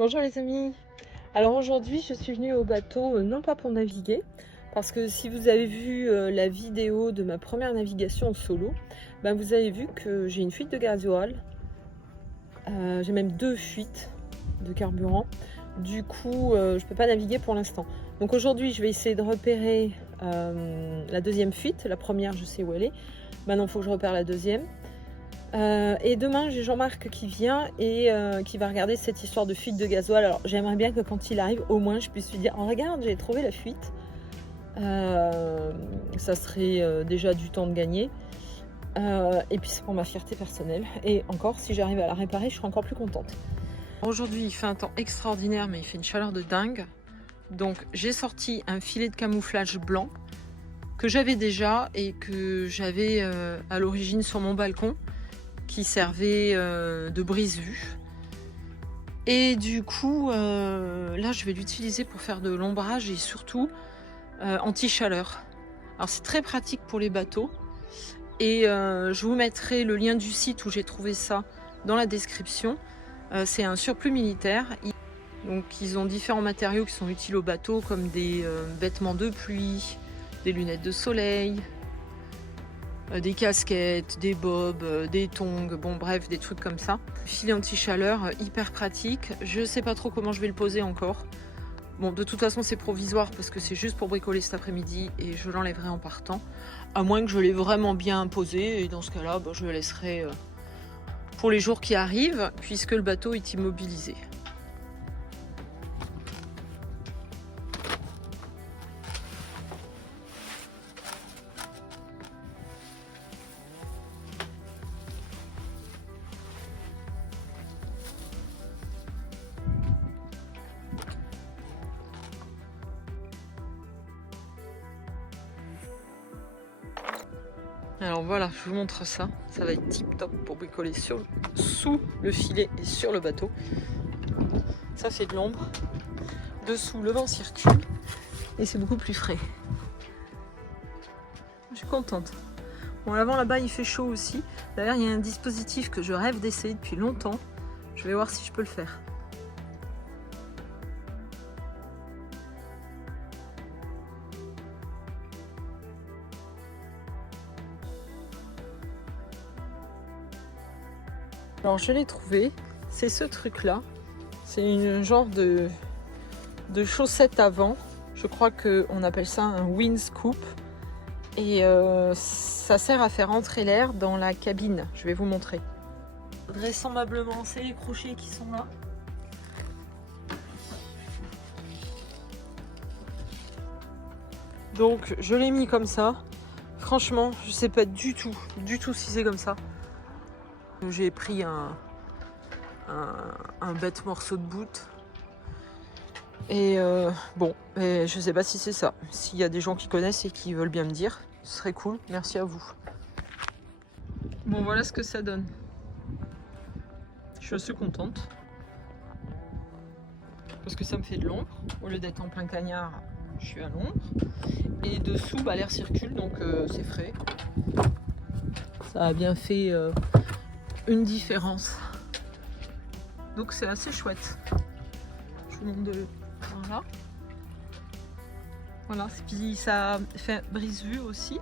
Bonjour les amis. Alors aujourd'hui je suis venue au bateau non pas pour naviguer, parce que si vous avez vu la vidéo de ma première navigation en solo, ben vous avez vu que j'ai une fuite de gasoil. J'ai même 2 fuites de carburant. Du coup je peux pas naviguer pour l'instant. Donc aujourd'hui je vais essayer de repérer la deuxième fuite. La première je sais où elle est. Maintenant il faut que je repère la deuxième. Et demain j'ai Jean-Marc qui vient et qui va regarder cette histoire de fuite de gasoil. Alors j'aimerais bien que quand il arrive, au moins je puisse lui dire oh, regarde, j'ai trouvé la fuite. Ça serait déjà du temps de gagner. Et puis c'est pour ma fierté personnelle. Et encore, si j'arrive à la réparer, je serai encore plus contente. Aujourd'hui il fait un temps extraordinaire, mais il fait une chaleur de dingue. Donc j'ai sorti un filet de camouflage blanc que j'avais déjà et que j'avais à l'origine sur mon balcon, qui servait de brise-vue. Et du coup, là, je vais l'utiliser pour faire de l'ombrage et surtout anti-chaleur. Alors, c'est très pratique pour les bateaux. Et je vous mettrai le lien du site où j'ai trouvé ça dans la description. C'est un surplus militaire. Donc, ils ont différents matériaux qui sont utiles au bateau, comme des vêtements de pluie, des lunettes de soleil, des casquettes, des bobs, des tongs, bon bref, des trucs comme ça. Filet anti-chaleur, hyper pratique. Je sais pas trop comment je vais le poser encore. Bon, de toute façon, c'est provisoire parce que c'est juste pour bricoler cet après-midi et je l'enlèverai en partant. À moins que je l'ai vraiment bien posé, et dans ce cas-là, je le laisserai pour les jours qui arrivent, puisque le bateau est immobilisé. Alors voilà, je vous montre ça. Ça va être tip top pour bricoler sous le filet et sur le bateau. Ça fait de l'ombre. Dessous, le vent circule et c'est beaucoup plus frais. Je suis contente. Bon, l'avant là-bas, il fait chaud aussi. D'ailleurs, il y a un dispositif que je rêve d'essayer depuis longtemps. Je vais voir si je peux le faire. Alors je l'ai trouvé, c'est ce truc là, c'est une genre de chaussette avant, je crois qu'on appelle ça un windscoop et ça sert à faire entrer l'air dans la cabine, je vais vous montrer. Vraisemblablement c'est les crochets qui sont là. Donc je l'ai mis comme ça, franchement je sais pas du tout si c'est comme ça. J'ai pris un bête morceau de bout. Et bon, je sais pas si c'est ça. S'il y a des gens qui connaissent et qui veulent bien me dire, ce serait cool. Merci à vous. Bon, voilà ce que ça donne. Je suis contente. Parce que ça me fait de l'ombre. Au lieu d'être en plein cagnard, je suis à l'ombre. Et dessous, l'air circule, donc c'est frais. Ça a bien fait une différence. Donc c'est assez chouette. Je vous montre de... Voilà. Voilà, puis ça fait brise-vue aussi.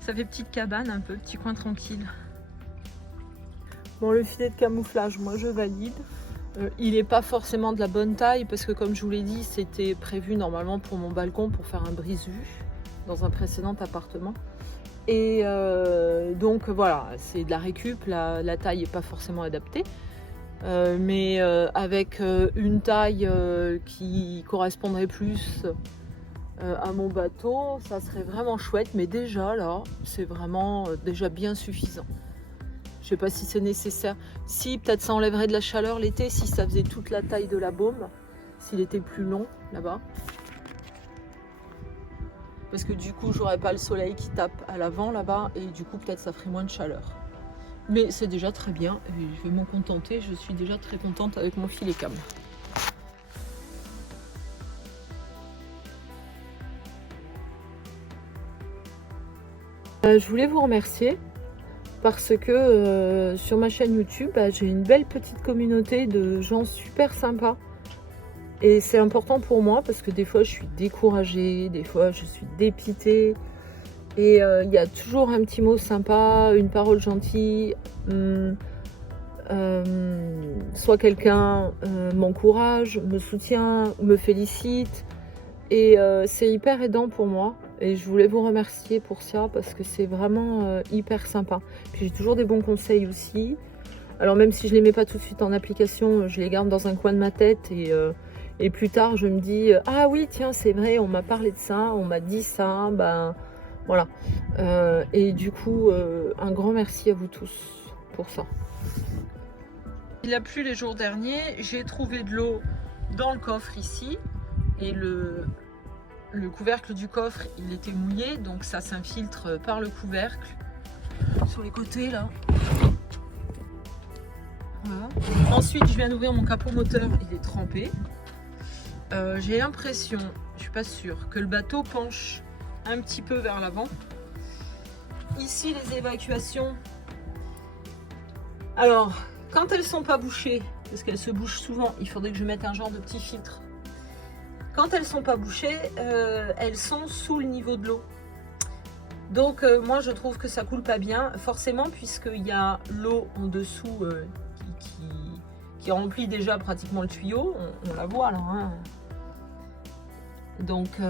Ça fait petite cabane un peu, petit coin tranquille. Bon, le filet de camouflage, moi je valide. Il n'est pas forcément de la bonne taille parce que comme je vous l'ai dit, c'était prévu normalement pour mon balcon pour faire un brise-vue dans un précédent appartement. Et donc voilà, c'est de la récup, la taille n'est pas forcément adaptée. Mais avec une taille qui correspondrait plus à mon bateau, ça serait vraiment chouette. Mais déjà là, c'est vraiment déjà bien suffisant. Je sais pas si c'est nécessaire. Si, peut-être ça enlèverait de la chaleur l'été, si ça faisait toute la taille de la baume, s'il était plus long là-bas. Parce que du coup, j'aurais pas le soleil qui tape à l'avant là-bas, et du coup, peut-être ça ferait moins de chaleur. Mais c'est déjà très bien, et je vais m'en contenter. Je suis déjà très contente avec mon filet cam. Je voulais vous remercier parce que sur ma chaîne YouTube, j'ai une belle petite communauté de gens super sympas Et c'est important pour moi parce que des fois je suis découragée, des fois je suis dépitée. Et il y a toujours un petit mot sympa, une parole gentille. Soit quelqu'un m'encourage, me soutient, me félicite. Et c'est hyper aidant pour moi. Et je voulais vous remercier pour ça parce que c'est vraiment hyper sympa. Puis j'ai toujours des bons conseils aussi. Alors même si je ne les mets pas tout de suite en application, je les garde dans un coin de ma tête. Et plus tard, je me dis « Ah oui, tiens, c'est vrai, on m'a parlé de ça, on m'a dit ça. » Ben voilà. Et du coup, un grand merci à vous tous pour ça. Il a plu les jours derniers. J'ai trouvé de l'eau dans le coffre ici. Et le couvercle du coffre, il était mouillé. Donc ça s'infiltre par le couvercle. Sur les côtés, là. Voilà. Ensuite, je viens d'ouvrir mon capot moteur. Il est trempé. J'ai l'impression, je suis pas sûre, que le bateau penche un petit peu vers l'avant. Ici, les évacuations. Alors, quand elles sont pas bouchées, parce qu'elles se bouchent souvent, il faudrait que je mette un genre de petit filtre. Quand elles sont pas bouchées, elles sont sous le niveau de l'eau. Donc, moi, je trouve que ça coule pas bien, forcément, puisqu'il y a l'eau en dessous qui remplit déjà pratiquement le tuyau. On la voit là. Hein. Donc,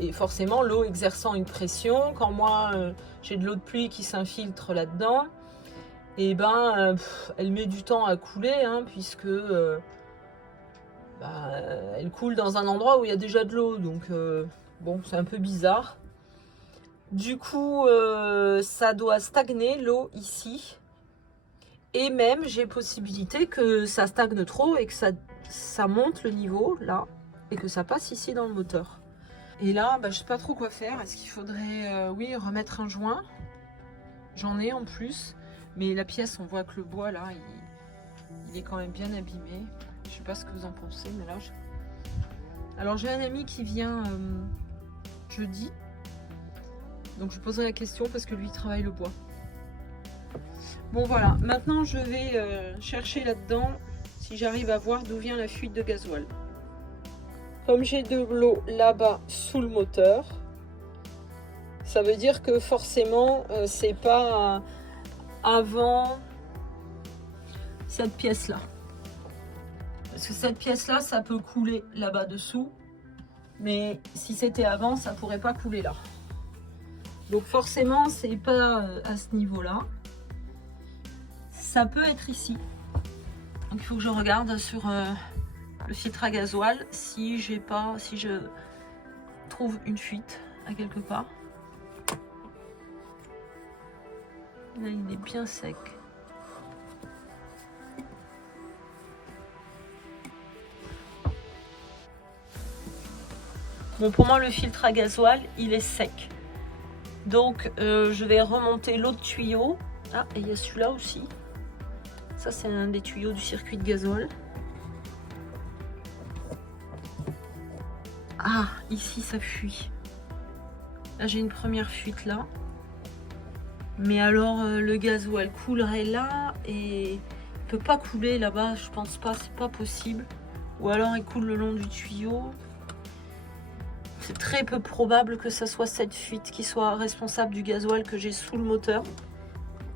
et forcément, l'eau exerçant une pression, quand moi j'ai de l'eau de pluie qui s'infiltre là-dedans, et ben elle met du temps à couler, hein, puisque elle coule dans un endroit où il y a déjà de l'eau. Donc, bon, c'est un peu bizarre. Du coup, ça doit stagner l'eau ici. Et même, j'ai possibilité que ça stagne trop et que ça monte le niveau là. Et que ça passe ici dans le moteur. Et là, je sais pas trop quoi faire. Est-ce qu'il faudrait, oui, remettre un joint? J'en ai en plus. Mais la pièce, on voit que le bois, là, il est quand même bien abîmé. Je sais pas ce que vous en pensez, mais là... Alors, j'ai un ami qui vient jeudi. Donc, je poserai la question parce que lui, il travaille le bois. Bon, voilà. Maintenant, je vais chercher là-dedans si j'arrive à voir d'où vient la fuite de gasoil. Comme j'ai de l'eau là-bas sous le moteur, ça veut dire que forcément, c'est pas avant cette pièce-là. Parce que cette pièce-là, ça peut couler là-bas dessous. Mais si c'était avant, ça pourrait pas couler là. Donc forcément, c'est pas à ce niveau-là. Ça peut être ici. Donc il faut que je regarde sur... le filtre à gasoil si je trouve une fuite à quelque part. Là, il est bien sec. Bon, pour moi, le filtre à gasoil, il est sec. Donc, je vais remonter l'autre tuyau. Ah, et il y a celui-là aussi. Ça, c'est un des tuyaux du circuit de gasoil. Ah, ici ça fuit. Là j'ai une première fuite là. Mais alors le gasoil coulerait là et il peut pas couler là-bas, je pense pas, c'est pas possible. Ou alors il coule le long du tuyau. C'est très peu probable que ça soit cette fuite qui soit responsable du gasoil que j'ai sous le moteur.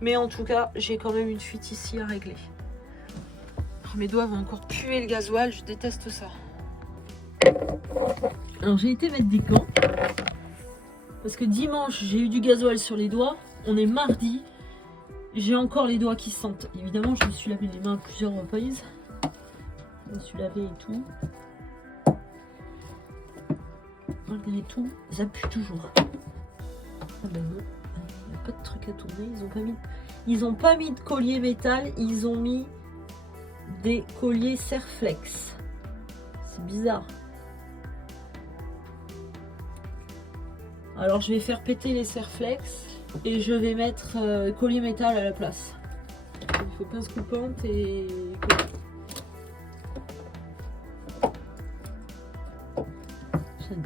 Mais en tout cas, j'ai quand même une fuite ici à régler. Mes doigts vont encore puer le gasoil, je déteste ça. Alors j'ai été mettre des gants parce que dimanche j'ai eu du gasoil sur les doigts. On est mardi, j'ai encore les doigts qui sentent. Évidemment, je me suis lavé les mains à plusieurs reprises. Je me suis lavé et tout. Malgré tout, ça pue toujours. Ah ben non, il n'y a pas de truc à tourner. Ils ont pas mis de collier métal, ils ont mis des colliers Serflex. C'est bizarre. Alors je vais faire péter les Serflex et je vais mettre collier métal à la place. Il faut pince coupante et collier.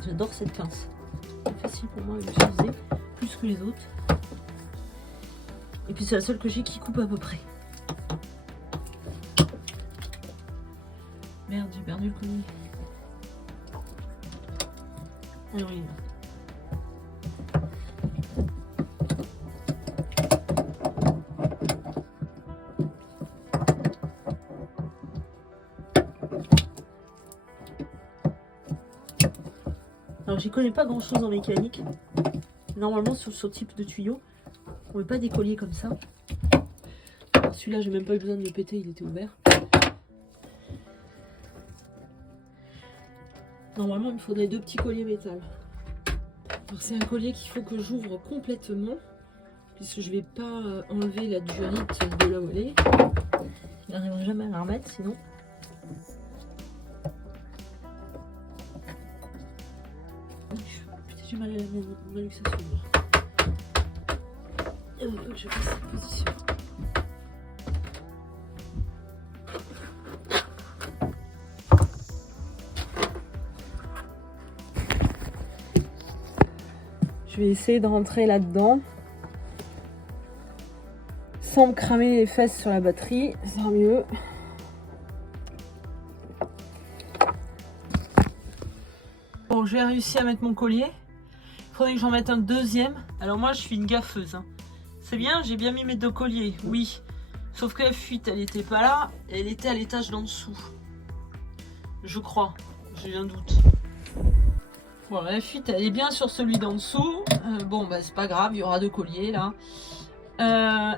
J'adore cette pince. C'est facile pour moi à l'utiliser, plus que les autres. Et puis c'est la seule que j'ai qui coupe à peu près. Merde, j'ai perdu le collier. Alors, il est là. Alors j'y connais pas grand chose en mécanique. Normalement sur ce type de tuyau, on met pas des colliers comme ça. Celui-là j'ai même pas eu besoin de le péter, il était ouvert. Normalement il me faudrait 2 petits colliers métal. Alors c'est un collier qu'il faut que j'ouvre complètement, puisque je vais pas enlever la durite de là où elle est. Je n'arriverai jamais à la remettre sinon. Putain, j'ai mal à la luxation. Il faut que je fasse cette position. Je vais essayer de rentrer là-dedans sans me cramer les fesses sur la batterie, ça sera mieux. Bon, j'ai réussi à mettre mon collier. Il faudrait que j'en mette un deuxième. Alors moi, je suis une gaffeuse. Hein. C'est bien, j'ai bien mis mes 2 colliers, oui. Sauf que la fuite, elle n'était pas là. Elle était à l'étage d'en dessous. Je crois. J'ai un doute. Voilà, la fuite, elle est bien sur celui d'en dessous. Bon, bah c'est pas grave, il y aura 2 colliers là.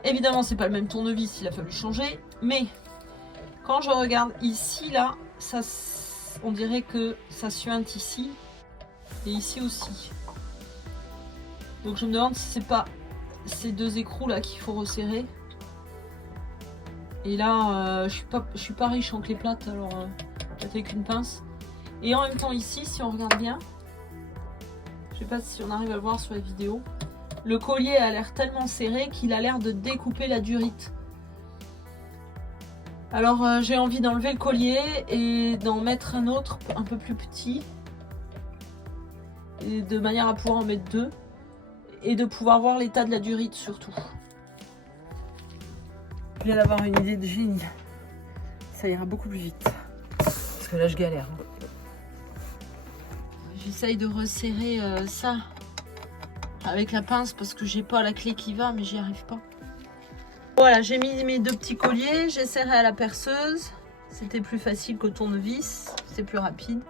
Évidemment, c'est pas le même tournevis, il a fallu changer. Mais quand je regarde ici, là, ça, on dirait que ça suinte ici. Et ici aussi. Donc je me demande si c'est pas ces 2 écrous là qu'il faut resserrer. Et là, je suis pas riche en clé plate, alors peut-être avec une pince. Et en même temps ici, si on regarde bien, je sais pas si on arrive à le voir sur la vidéo, le collier a l'air tellement serré qu'il a l'air de découper la durite. Alors j'ai envie d'enlever le collier et d'en mettre un autre un peu plus petit. Et de manière à pouvoir en mettre 2. Et de pouvoir voir l'état de la durite surtout. Je viens d'avoir une idée de génie. Ça ira beaucoup plus vite. Parce que là je galère. J'essaye de resserrer ça avec la pince parce que j'ai pas la clé qui va, mais j'y arrive pas. Voilà, j'ai mis mes 2 petits colliers, j'ai serré à la perceuse. C'était plus facile qu'au tournevis, c'est plus rapide.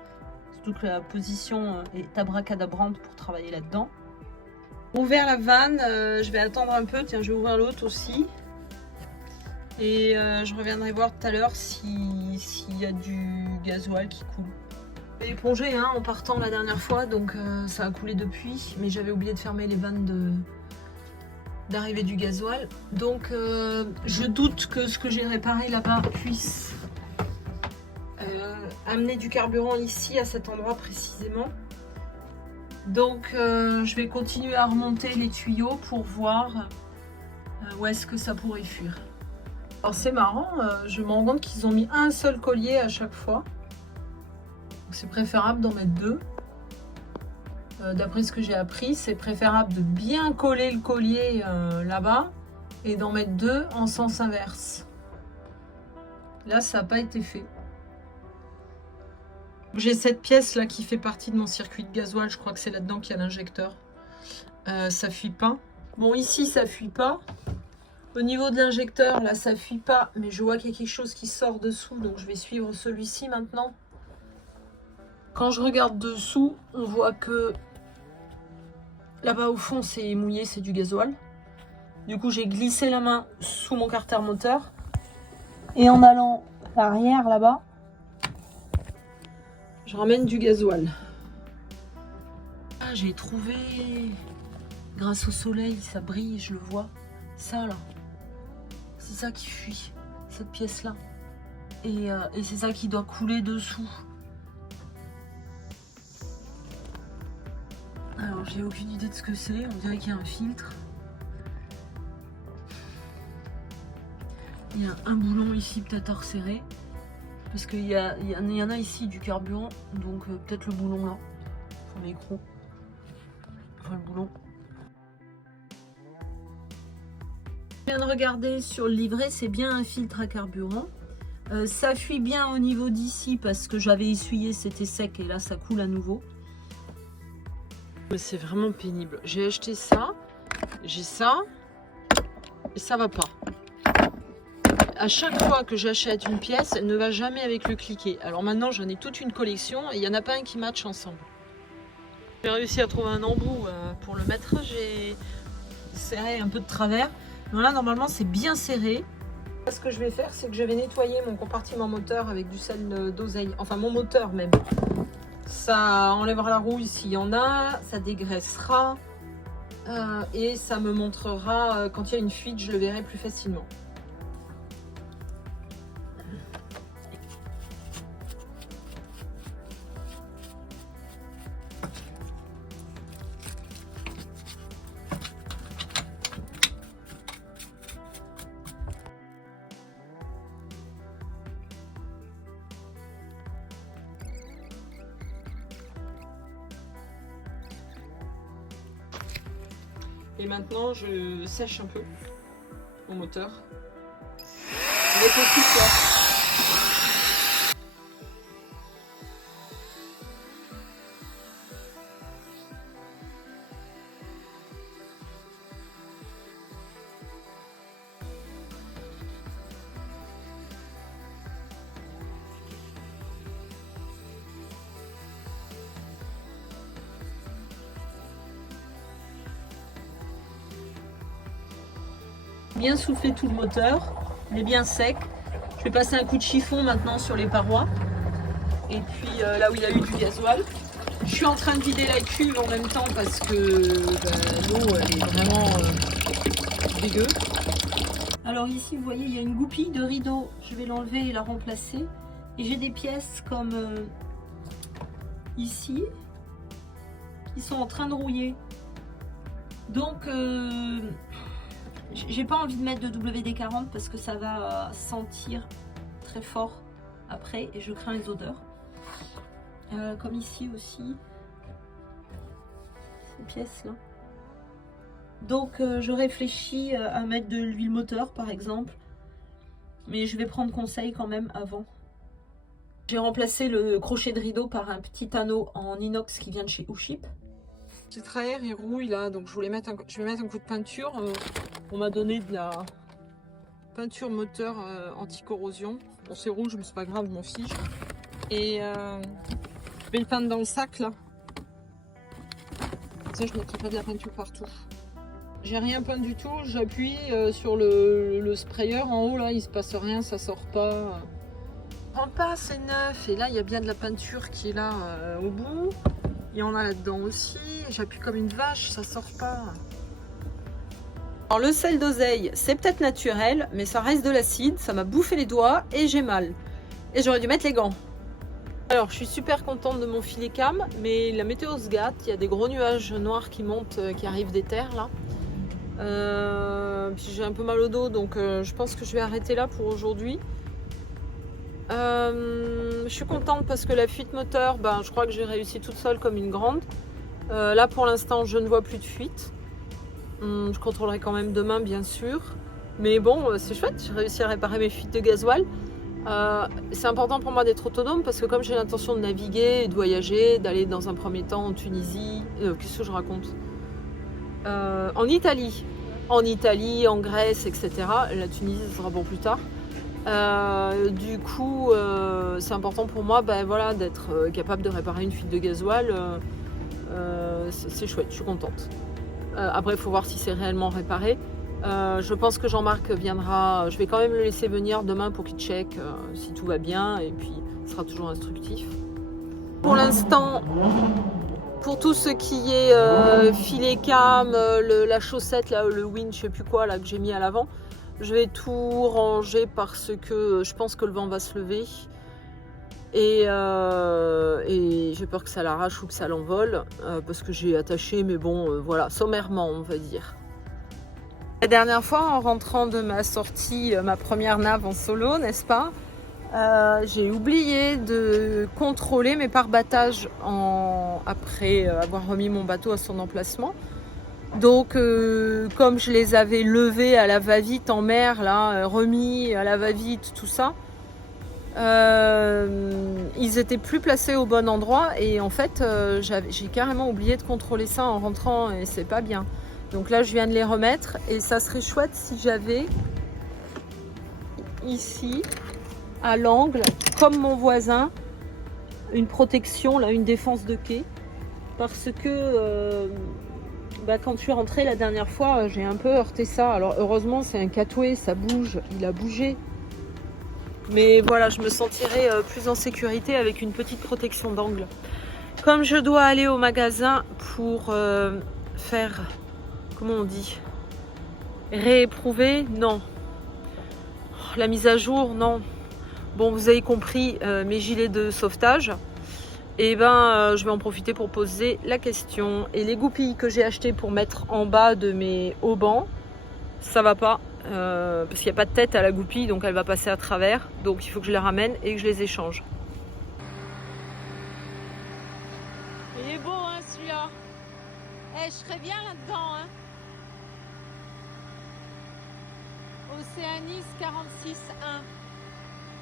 Surtout que la position est abracadabrante pour travailler là-dedans. Ouvert la vanne, je vais attendre un peu. Tiens, je vais ouvrir l'autre aussi. Et je reviendrai voir tout à l'heure s'il y a du gasoil qui coule. J'ai épongé hein, en partant la dernière fois, donc ça a coulé depuis. Mais j'avais oublié de fermer les vannes d'arrivée du gasoil. Donc je doute que ce que j'ai réparé là-bas puisse amener du carburant ici, à cet endroit précisément. Donc je vais continuer à remonter les tuyaux pour voir où est-ce que ça pourrait fuir. Alors c'est marrant, je me rends compte qu'ils ont mis un seul collier à chaque fois. C'est préférable d'en mettre 2. D'après ce que j'ai appris, c'est préférable de bien coller le collier là-bas et d'en mettre 2 en sens inverse. Là, ça n'a pas été fait. J'ai cette pièce là qui fait partie de mon circuit de gasoil. Je crois que c'est là-dedans qu'il y a l'injecteur. Ça fuit pas. Bon, ici, ça fuit pas. Au niveau de l'injecteur, là, ça fuit pas. Mais je vois qu'il y a quelque chose qui sort dessous. Donc, je vais suivre celui-ci maintenant. Quand je regarde dessous, on voit que là-bas au fond, c'est mouillé, c'est du gasoil. Du coup, j'ai glissé la main sous mon carter moteur. Et en allant à l'arrière, là-bas, je ramène du gasoil. Ah, j'ai trouvé. Grâce au soleil, ça brille, je le vois. Ça, là. C'est ça qui fuit, cette pièce-là. Et c'est ça qui doit couler dessous. Alors, j'ai aucune idée de ce que c'est. On dirait qu'il y a un filtre. Il y a un boulon ici, peut-être à resserrer. Parce qu'il y en a ici du carburant. Donc, peut-être le boulon là. Enfin, l'écrou. Enfin, le boulon. Je viens de regarder sur le livret, c'est bien un filtre à carburant. Ça fuit bien au niveau d'ici parce que j'avais essuyé, c'était sec et là ça coule à nouveau. Mais c'est vraiment pénible. J'ai acheté ça, j'ai ça et ça va pas. À chaque fois que j'achète une pièce, elle ne va jamais avec le cliquet. Alors maintenant j'en ai toute une collection et il n'y en a pas un qui matche ensemble. J'ai réussi à trouver un embout pour le mettre. J'ai serré un peu de travers. Donc là normalement c'est bien serré. Ce que je vais faire, c'est que je vais nettoyer mon compartiment moteur avec du sel d'oseille. Enfin mon moteur même. Ça enlèvera la rouille s'il y en a, ça dégraissera et ça me montrera quand il y a une fuite, je le verrai plus facilement. Et maintenant, je sèche un peu mon moteur avec le coupe-là. Bien souffler tout le moteur, il est bien sec. Je vais passer un coup de chiffon maintenant sur les parois. Et puis là où il y a eu du gasoil. Je suis en train de vider la cuve en même temps parce que l'eau elle est vraiment dégueu. Alors ici vous voyez il y a une goupille de rideau. Je vais l'enlever et la remplacer. Et j'ai des pièces comme ici qui sont en train de rouiller. Donc j'ai pas envie de mettre de WD-40 parce que ça va sentir très fort après et je crains les odeurs. Comme ici aussi, ces pièces là. Donc je réfléchis à mettre de l'huile moteur par exemple, mais je vais prendre conseil quand même avant. J'ai remplacé le crochet de rideau par un petit anneau en inox qui vient de chez Uship. C'est très air, il rouille là, donc je vais mettre un coup de peinture. On m'a donné de la peinture moteur anti-corrosion. Bon, c'est rouge, mais c'est pas grave, je m'en fiche. Et je vais le peindre dans le sac là. Ça, je ne mettrai pas de la peinture partout. J'ai rien peint du tout, j'appuie sur le sprayer en haut là, il se passe rien, ça sort pas. En pas, c'est neuf. Et là, il y a bien de la peinture qui est là au bout. Il y en a là-dedans aussi. J'appuie comme une vache, ça sort pas. Alors le sel d'oseille, c'est peut-être naturel, mais ça reste de l'acide. Ça m'a bouffé les doigts et j'ai mal. Et j'aurais dû mettre les gants. Alors je suis super contente de mon filet cam, mais la météo se gâte. Il y a des gros nuages noirs qui montent, qui arrivent des terres là. Puis j'ai un peu mal au dos, donc je pense que je vais arrêter là pour aujourd'hui. Je suis contente parce que la fuite moteur, je crois que j'ai réussi toute seule comme une grande. Là pour l'instant je ne vois plus de fuite. Je contrôlerai quand même demain bien sûr. Mais bon c'est chouette, j'ai réussi à réparer mes fuites de gasoil. C'est important pour moi d'être autonome parce que comme j'ai l'intention de naviguer, de voyager, d'aller dans un premier temps en Tunisie, qu'est-ce que je raconte, en Italie, en Grèce, etc. La Tunisie ce sera pour plus tard. Du coup c'est important pour moi voilà, d'être capable de réparer une fuite de gasoil. C'est chouette, je suis contente. Après il faut voir si c'est réellement réparé. Je pense que Jean-Marc viendra, je vais quand même le laisser venir demain pour qu'il check si tout va bien et puis ce sera toujours instructif. Pour l'instant, pour tout ce qui est filet cam, la chaussette, là, le winch, je sais plus quoi là, que j'ai mis à l'avant, je vais tout ranger parce que je pense que le vent va se lever et j'ai peur que ça l'arrache ou que ça l'envole parce que j'ai attaché, mais bon voilà, sommairement on va dire. La dernière fois en rentrant de ma sortie, ma première nave en solo, n'est-ce pas, j'ai oublié de contrôler mes pare-battages après avoir remis mon bateau à son emplacement. Donc comme je les avais levés à la va-vite en mer, là, remis à la va-vite, tout ça, Ils étaient plus placés au bon endroit et en fait j'ai carrément oublié de contrôler ça en rentrant et c'est pas bien. Donc là je viens de les remettre et ça serait chouette si j'avais ici à l'angle, comme mon voisin, une protection, là, une défense de quai, parce que quand je suis rentrée la dernière fois, j'ai un peu heurté ça. Alors heureusement c'est un catway, ça bouge, il a bougé. Mais voilà, je me sentirais plus en sécurité avec une petite protection d'angle. Comme je dois aller au magasin pour faire, comment on dit, rééprouver, non. La mise à jour, non. Bon, vous avez compris, mes gilets de sauvetage. Et je vais en profiter pour poser la question. Et les goupilles que j'ai achetées pour mettre en bas de mes haubans, ça va pas. Parce qu'il n'y a pas de tête à la goupille, donc elle va passer à travers. Donc il faut que je les ramène et que je les échange. Il est beau, hein, celui-là. Je serais bien là-dedans, hein. Océanis 46.1.